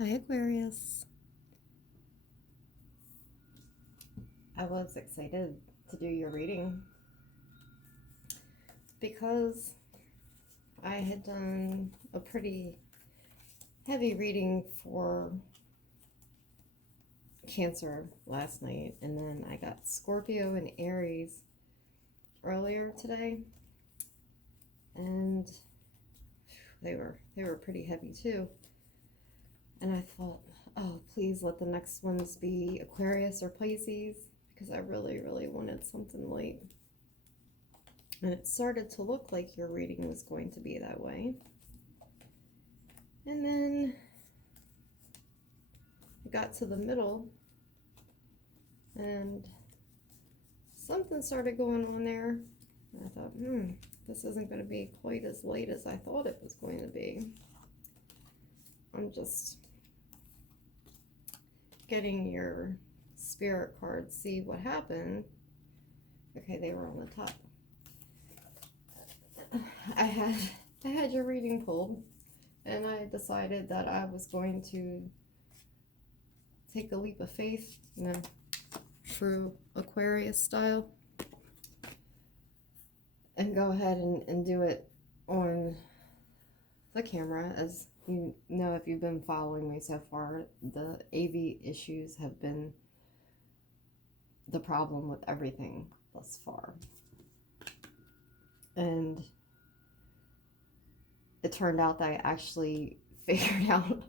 Hi, Aquarius. I was excited to do your reading because I had done a pretty heavy reading for Cancer last night, and then I got Scorpio and Aries earlier today, and they were pretty heavy too. And I thought, oh, please let the next ones be Aquarius or Pisces, because I really wanted something light. And it started to look like your reading was going to be that way. And then I got to the middle and something started going on there. And I thought, this isn't going to be quite as light as I thought it was going to be. I'm just getting your spirit cards, see what happened. Okay, they were on the top. I had your reading pulled, and I decided that I was going to take a leap of faith, true Aquarius style, and go ahead and do it on the camera. As you know, if you've been following me so far, the AV issues have been the problem with everything thus far. And it turned out that I actually figured out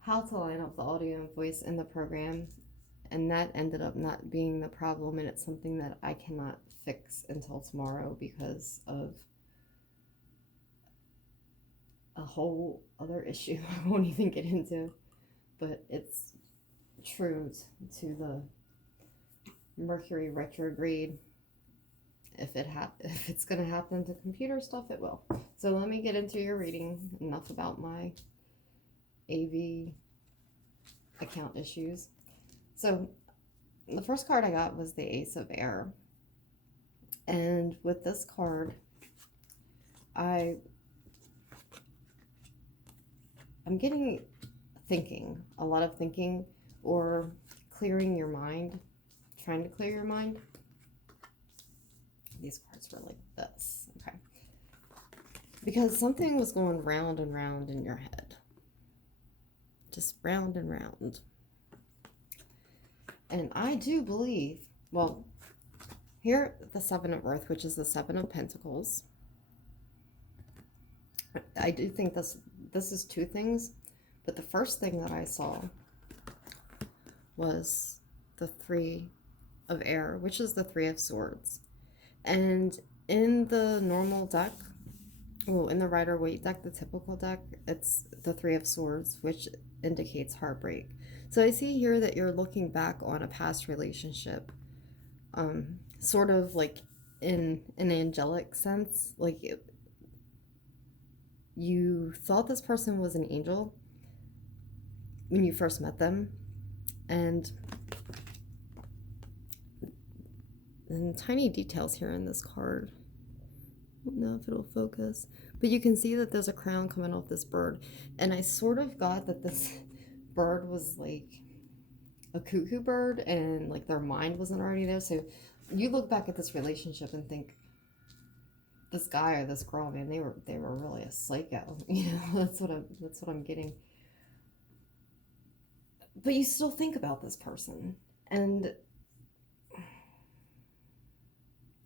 how to line up the audio and voice in the program, and that ended up not being the problem, and it's something that I cannot fix until tomorrow because of a whole other issue I won't even get into, but it's true to the Mercury retrograde. If it's going to happen to computer stuff, it will. So let me get into your reading. Enough about my AV account issues. So the first card I got was the Ace of Air. And with this card, I'm getting thinking, a lot of thinking, or clearing your mind, trying to clear your mind. These cards were like this, okay? Because something was going round and round in your head. Just round and round. And I do believe, well, here the Seven of Earth, which is the Seven of Pentacles. I do think this is two things, but the first thing that I saw was the Three of Air, which is the Three of Swords. And in the normal deck, in the Rider-Waite deck, the typical deck, it's the Three of Swords, which indicates heartbreak. So I see here that you're looking back on a past relationship, sort of like in an angelic sense. Like you thought this person was an angel when you first met them, and tiny details here in this card. I don't know if it'll focus, but you can see that there's a crown coming off this bird, and I sort of got that this bird was like a cuckoo bird, and like their mind wasn't already there. So you look back at this relationship and think, this guy or this girl, man, they were really a psycho. That's what I'm getting. But you still think about this person, and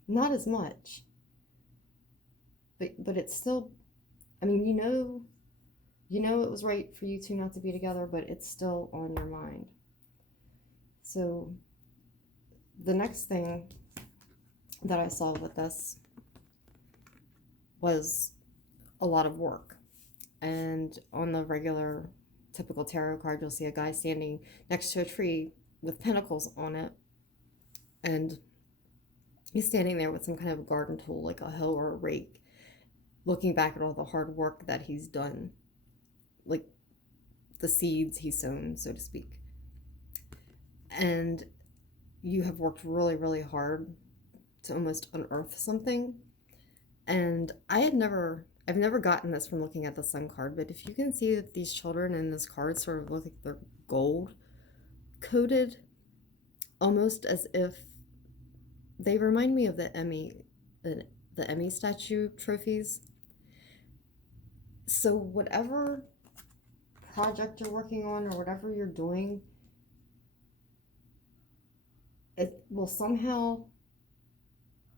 not as much. But it's still, I mean, you know it was right for you two not to be together, but it's still on your mind. So the next thing that I saw with this was a lot of work. And on the regular typical tarot card, you'll see a guy standing next to a tree with pentacles on it, and he's standing there with some kind of garden tool, like a hoe or a rake, looking back at all the hard work that he's done, like the seeds he's sown, so to speak. And you have worked really hard to almost unearth something. And I had never I've never gotten this from looking at the Sun card, but if you can see that these children in this card sort of look like they're gold coated, almost as if they remind me of the Emmy statue trophies. So whatever project you're working on or whatever you're doing, it will somehow,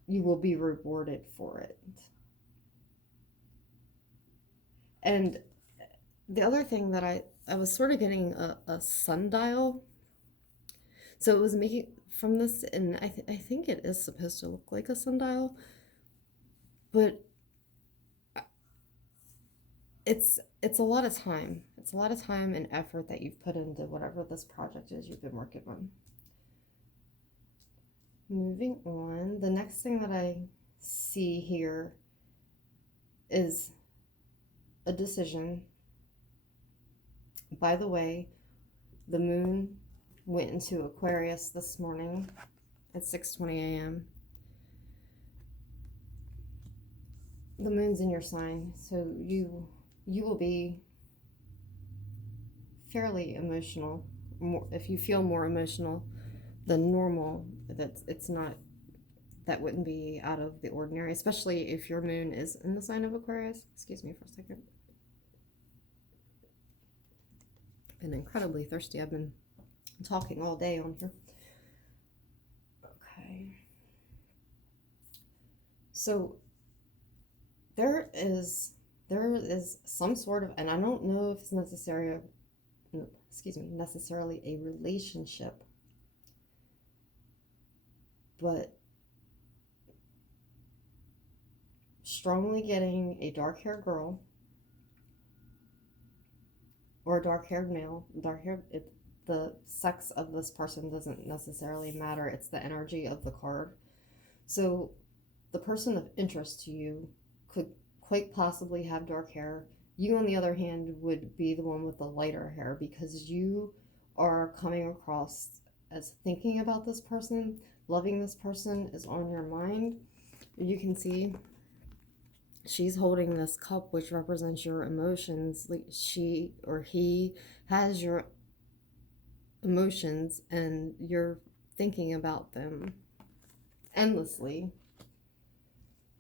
you will be rewarded for it. And the other thing that I was sort of getting a sundial. So it was making from this, and I think it is supposed to look like a sundial, but it's a lot of time. It's a lot of time and effort that you've put into whatever this project is you've been working on. Moving on, the next thing that I see here is a decision. By the way, the moon went into Aquarius this morning at 6:20 a.m. The moon's in your sign, so you will be fairly emotional. More, if you feel more emotional than normal, that wouldn't be out of the ordinary, especially if your moon is in the sign of Aquarius. Excuse me for a second. Been incredibly thirsty. I've been talking all day on here. Okay. So there is some sort of, and I don't know if it's necessarily a relationship, but strongly getting a dark-haired girl or a dark-haired male. The sex of this person doesn't necessarily matter. It's the energy of the card. So the person of interest to you could quite possibly have dark hair. You, on the other hand, would be the one with the lighter hair because you are coming across as thinking about this person, loving this person is on your mind. You can see she's holding this cup, which represents your emotions. She or he has your emotions, and you're thinking about them endlessly.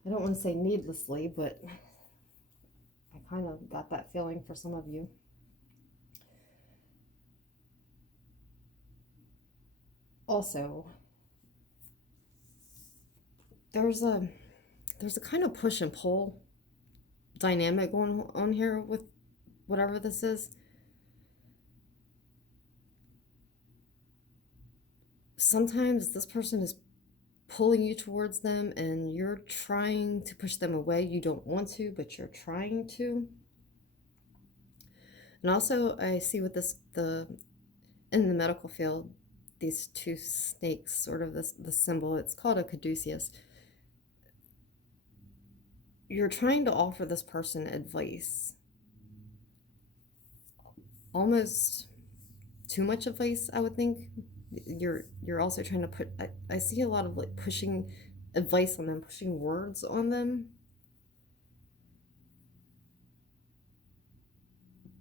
I don't want to say needlessly, but I kind of got that feeling for some of you. Also, there's a kind of push and pull dynamic going on here with whatever this is. Sometimes this person is pulling you towards them and you're trying to push them away. You don't want to, but you're trying to. And also I see with this, in the medical field, these two snakes, sort of the symbol, it's called a caduceus. You're trying to offer this person advice, almost too much advice, I would think. You're also trying to put, I see a lot of like pushing advice on them, pushing words on them.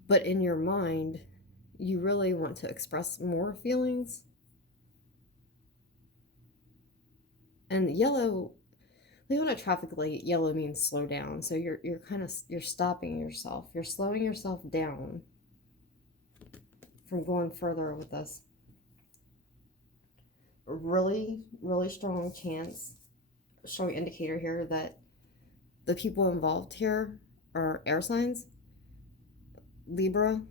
But in your mind, you really want to express more feelings. And yellow, on a traffic light, yellow means slow down. So you're stopping yourself. You're slowing yourself down from going further with this. A really, really strong chance, strong indicator here that the people involved here are air signs. Libra.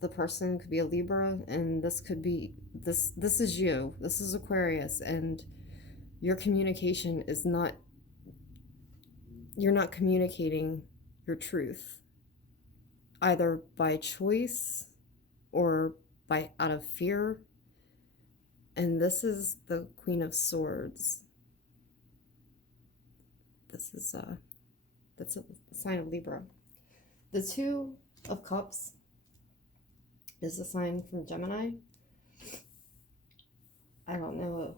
The person could be a Libra, and this could be this is you. This is Aquarius, and your communication is not, you're not communicating your truth, either by choice or by out of fear. And this is the Queen of Swords. This is that's a sign of Libra. The Two of Cups is a sign from Gemini. I don't know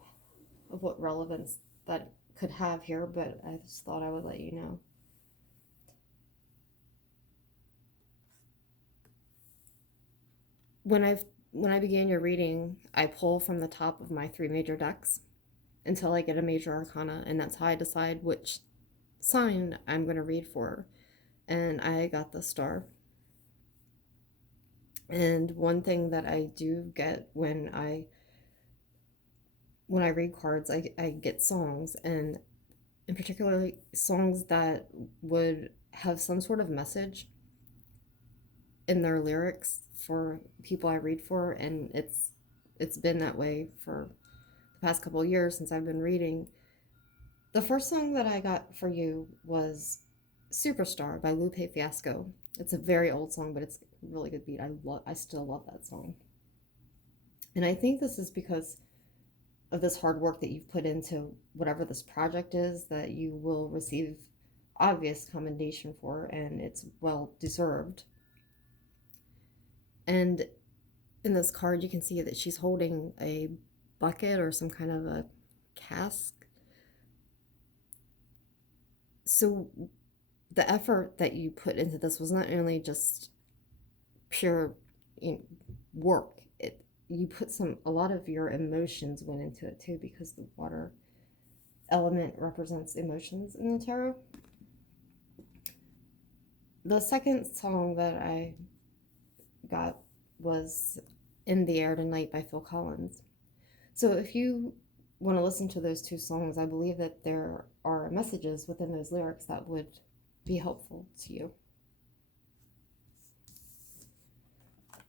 of what relevance that could have here, but I just thought I would let you know. when I began your reading, I pull from the top of my 3 major decks until I get a major arcana, and that's how I decide which sign I'm going to read for. And I got the Star. And one thing that I do get when I read cards, I get songs, and in particular songs that would have some sort of message in their lyrics for people I read for, and it's been that way for the past couple of years since I've been reading. The first song that I got for you was Superstar by Lupe Fiasco. It's a very old song, but it's a really good beat. I still love that song. And I think this is because of this hard work that you've put into whatever this project is that you will receive obvious commendation for, and it's well deserved. And in this card, you can see that she's holding a bucket or some kind of a cask. So the effort that you put into this was not only just pure work. You put a lot of your emotions went into it too, because the water element represents emotions in the tarot. The second song that I got was In the Air Tonight by Phil Collins. So if you want to listen to those 2 songs, I believe that there are messages within those lyrics that would be helpful to you.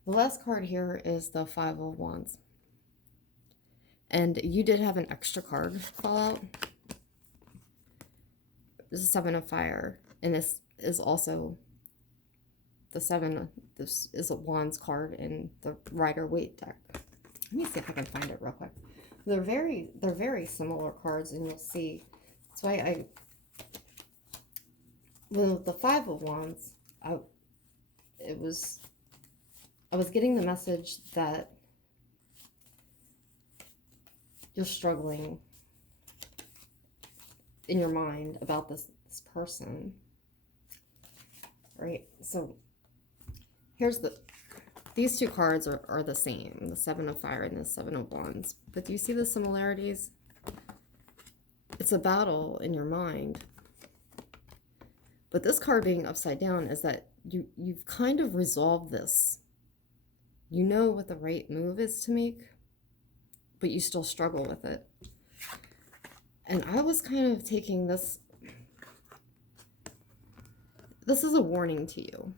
The last card here is the 5 of Wands. And you did have an extra card fall out. This is 7 of Fire. And this is also the 7. This is a Wands card in the Rider-Waite deck. Let me see if I can find it real quick. They're very similar cards, and you'll see. That's why with the 5 of Wands, I was getting the message that you're struggling in your mind about this person, right? So here's these 2 cards are the same, the 7 of Fire and the 7 of Wands. But do you see the similarities? It's a battle in your mind. But this card being upside down is that you've kind of resolved this. You know what the right move is to make, but you still struggle with it. And I was kind of taking this. This is a warning to you.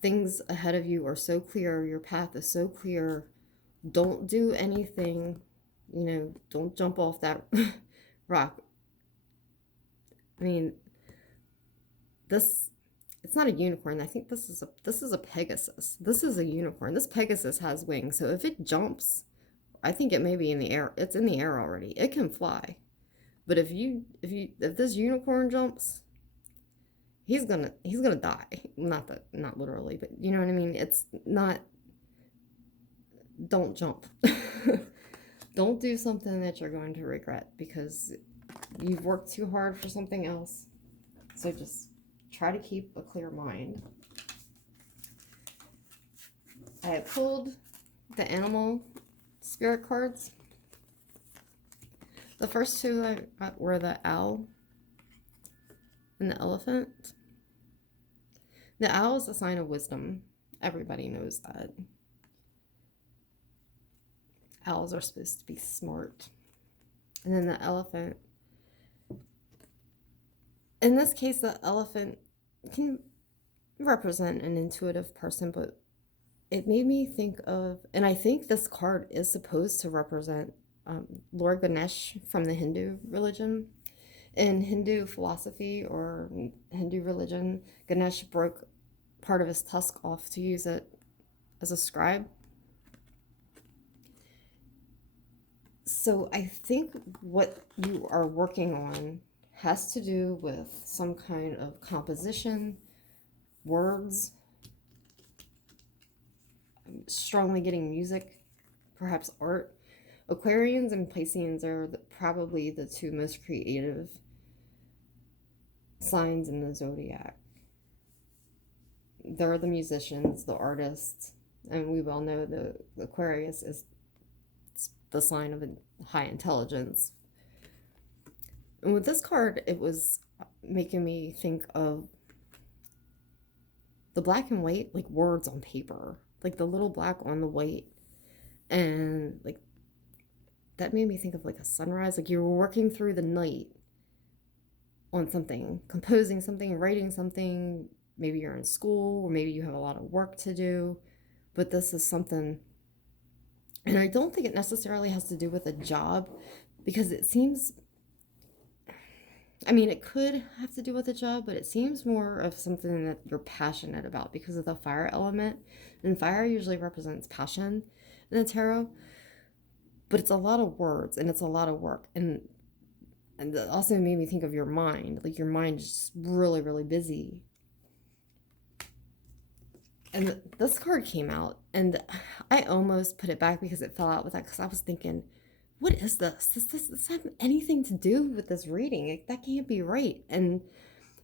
Things ahead of you are so clear, your path is so clear. Don't do anything, don't jump off that rock. I mean, it's not a unicorn. I think this is a Pegasus. This is a unicorn. This Pegasus has wings, so if it jumps, I think it may be in the air. It's in the air already. It can fly. But if this unicorn jumps, he's gonna die. Not literally, but you know what I mean? It's not. Don't jump. Don't do something that you're going to regret because you've worked too hard for something else. So just try to keep a clear mind. I pulled the animal spirit cards. The first 2 I got were the owl and the elephant. The owl is a sign of wisdom. Everybody knows that. Owls are supposed to be smart. And then the elephant. In this case, the elephant can represent an intuitive person, but it made me think of, and I think this card is supposed to represent Lord Ganesh from the Hindu religion. In Hindu philosophy or Hindu religion, Ganesh broke part of his tusk off to use it as a scribe. So I think what you are working on has to do with some kind of composition, words, strongly getting music, perhaps art. Aquarians and Pisceans are probably the 2 most creative signs in the zodiac. They're the musicians, the artists, and we well know the Aquarius is the sign of a high intelligence. And with this card, it was making me think of the black and white, like words on paper, like the little black on the white, and like that made me think of like a sunrise, like you were working through the night on something, composing something, writing something. Maybe you're in school, or maybe you have a lot of work to do, but this is something. And I don't think it necessarily has to do with a job, because it seems, I mean, it could have to do with a job, but it seems more of something that you're passionate about because of the fire element. And fire usually represents passion in the tarot, but it's a lot of words and it's a lot of work. And it also made me think of your mind. Like your mind is just really, really busy. And this card came out, and I almost put it back because it fell out with that, because I was thinking, what is this? Does this have anything to do with this reading? Like, that can't be right. And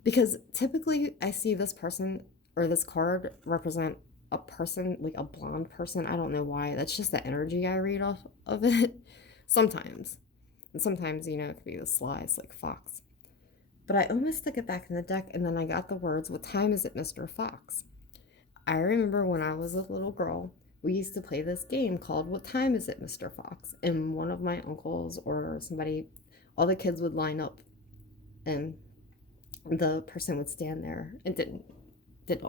because typically I see this person or this card represent a person, like a blonde person. I don't know why. That's just the energy I read off of it sometimes. And sometimes, you know, it could be the slice, like Fox. But I almost stuck it back in the deck, and then I got the words, "What time is it, Mr. Fox?" I remember when I was a little girl, we used to play this game called "What Time Is It, Mr. Fox?" And one of my uncles or somebody, all the kids would line up, and the person would stand there. And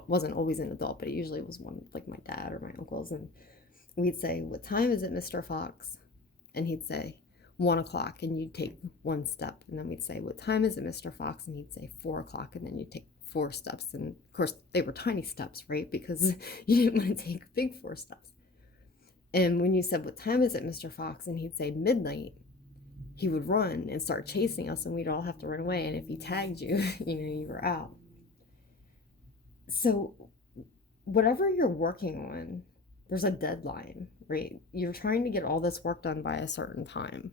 wasn't always an adult, but it usually was one, like my dad or my uncles. And we'd say, "What time is it, Mr. Fox?" And he'd say, 1 o'clock, and you'd take one step. And then we'd say, "What time is it, Mr. Fox?" And he'd say 4 o'clock, and then you'd take 4 steps. And of course they were tiny steps, right? Because you didn't want to take big 4 steps. And when you said, "What time is it, Mr. Fox?" and he'd say midnight, he would run and start chasing us, and we'd all have to run away. And if he tagged you, you know, you were out. So whatever you're working on, there's a deadline, right? You're trying to get all this work done by a certain time.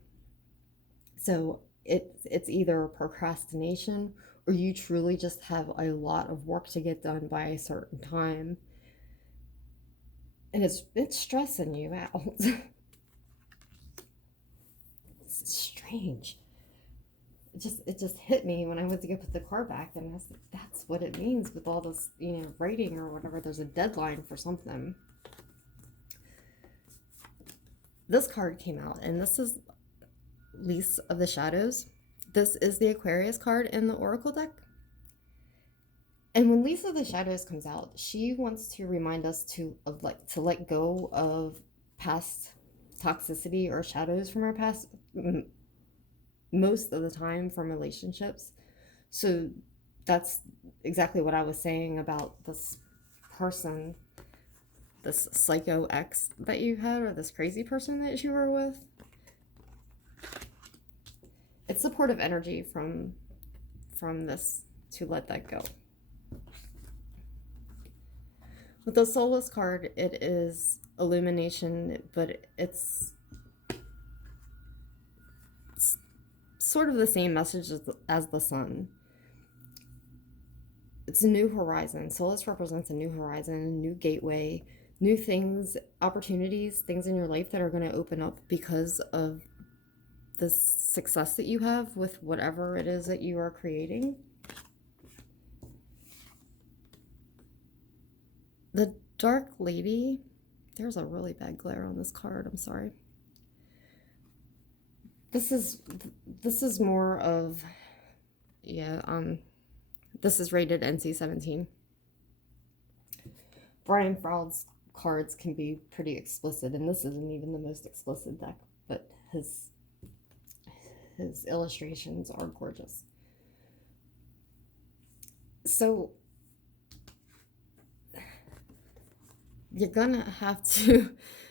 So it's either procrastination, or you truly just have a lot of work to get done by a certain time, and it's stressing you out. It's strange. It just hit me when I went to go put the car back, and I was like, that's what it means with all this, you know, writing or whatever. There's a deadline for something. This card came out, and this is Lease of the Shadows. This is the Aquarius card in the Oracle deck. And when Lease of the Shadows comes out, she wants to remind us to let go of past toxicity or shadows from our past, most of the time from relationships. So that's exactly what I was saying about this person, this psycho ex that you had, or this crazy person that you were with. It's supportive energy from this to let that go. With the Soulless card, it is illumination, but it's sort of the same message as the sun. It's a new horizon. Soulless represents a new horizon, a new gateway, new things, opportunities, things in your life that are going to open up because of the success that you have with whatever it is that you are creating. The Dark Lady, there's a really bad glare on this card, I'm sorry. This is more of, yeah, this is rated NC-17. Brian Froud's cards can be pretty explicit, and this isn't even the most explicit deck, but his illustrations are gorgeous. So you're gonna have to,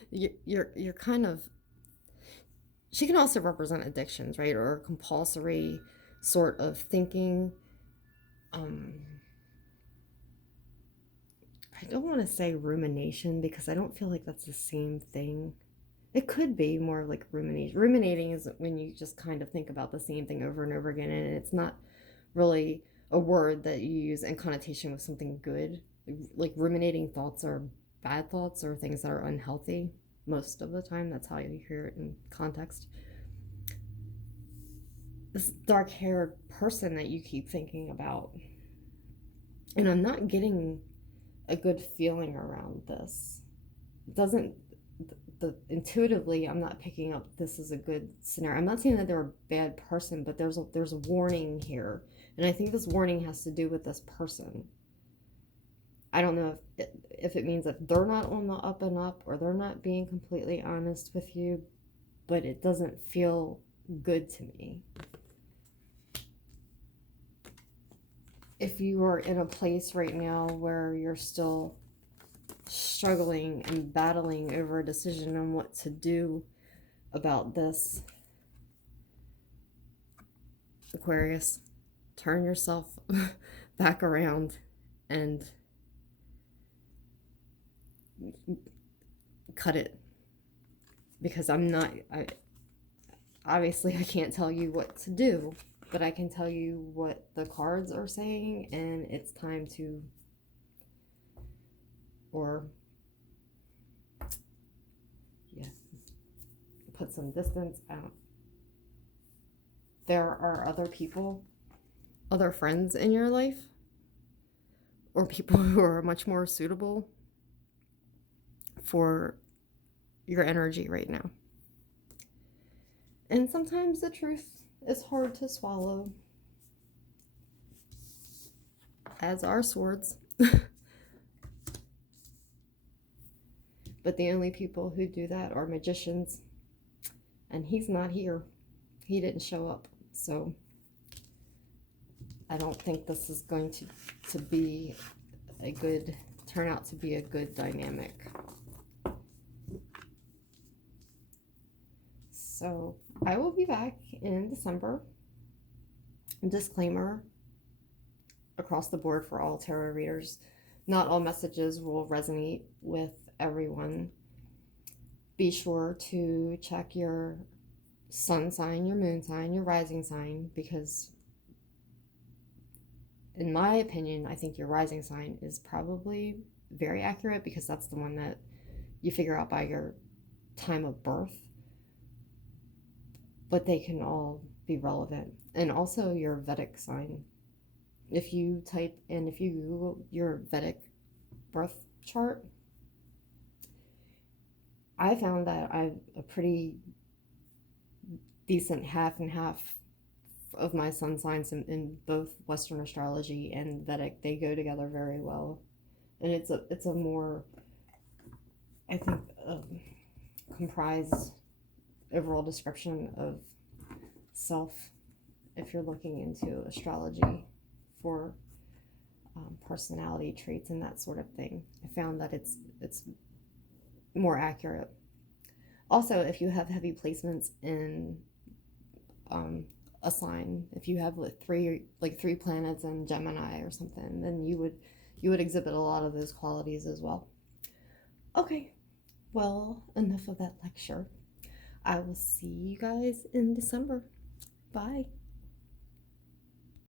you're kind of, she can also represent addictions, right? Or compulsory sort of thinking. I don't want to say rumination, because I don't feel like that's the same thing. It could be more like rumination. Ruminating is when you just kind of think about the same thing over and over again, and it's not really a word that you use in connotation with something good. Like ruminating thoughts are bad thoughts or things that are unhealthy. Most of the time, that's how you hear it in context. This dark haired person that you keep thinking about. And I'm not getting a good feeling around this. It doesn't intuitively, I'm not picking up this is a good scenario. I'm not saying that they're a bad person, but there's a warning here, and I think this warning has to do with this person. I don't know if it means that they're not on the up and up or they're not being completely honest with you, but it doesn't feel good to me. If you are in a place right now where you're still struggling and battling over a decision on what to do about this, Aquarius, turn yourself back around and cut it. Because obviously I can't tell you what to do, but I can tell you what the cards are saying, and it's time to, or yeah, put some distance out. There are other people, other friends in your life, or people who are much more suitable for your energy right now. And sometimes the truth is hard to swallow, as are swords. But the only people who do that are magicians, and he's not here. He didn't show up, so I don't think this is going to be a good, turn out to be a good dynamic. So I will be back in December. Disclaimer across the board for all tarot readers: not all messages will resonate with everyone. Be sure to check your sun sign, your moon sign, your rising sign, because in my opinion, I think your rising sign is probably very accurate, because that's the one that you figure out by your time of birth. But they can all be relevant. And also your Vedic sign. If you Google your Vedic birth chart, I found that I'm a pretty decent half and half of my sun signs in both Western astrology and Vedic. They go together very well. And it's a more, I think, comprised overall description of self if you're looking into astrology for personality traits and that sort of thing. I found that it's more accurate. Also, if you have heavy placements in a sign, if you have three planets in Gemini or something, then you would exhibit a lot of those qualities as well. Okay, well, enough of that lecture. I will see you guys in December. Bye.